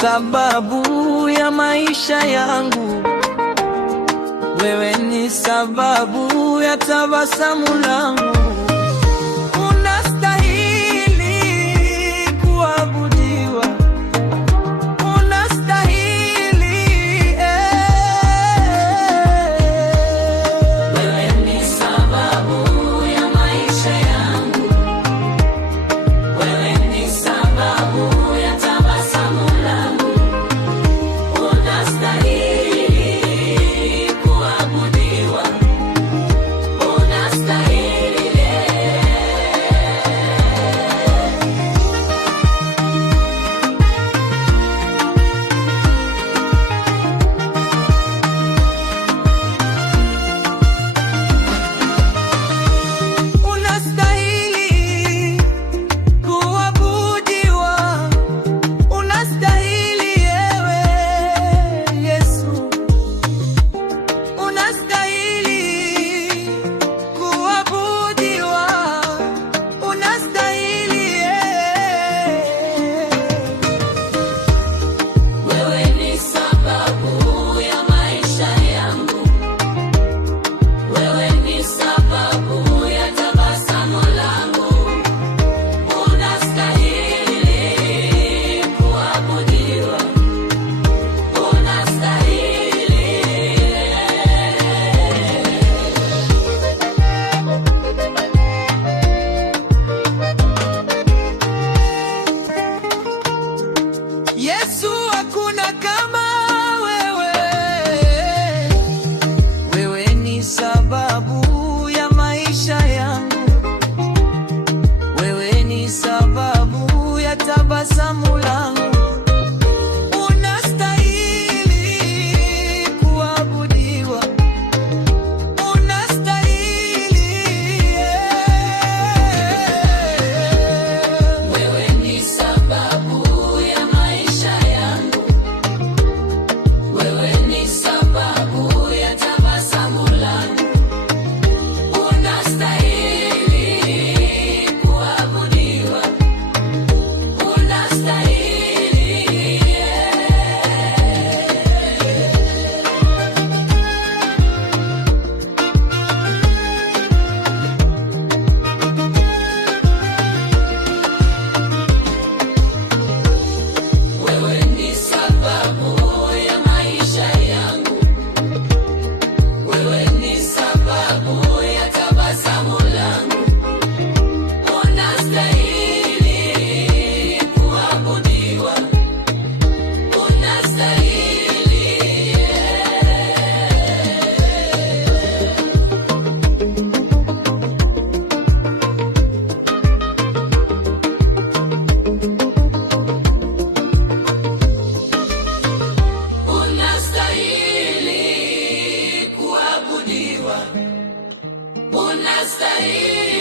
sababu ya maisha yangu, wewe ni sababu ya tabasamu langu. Unastahili kuabudiwa, unastahili. Wewe ni sababu ya maisha yangu, wewe ni sababu ya tabasamu langu. Unastahili kuabudiwa, unastahili. Unastahili kuabudiwa, unastahili ewe Yesu. Unastahili kuabudiwa, unastahili. Wewe ni sababu ya maisha yangu, wewe ni sababu ya tabasamu langu. Unastahili kuabudiwa, unastahili. Yesu, hakuna kama wewe. Wewe ni sababu ya maisha yangu, wewe ni sababu ya tabasamu langu. Unastahili kuabudiwa, unastahili. Wewe ni sababu ya maisha yangu, wewe ni sababu ya tabasamu langu. Unastahili kuabudiwa, unastahili. Wewe ni sababu ya maisha yangu, wewe ni sababu ya tabasamu langu. Unastahili kuabudiwa, unastahili. Unastahili kuabudiwa, unastahili.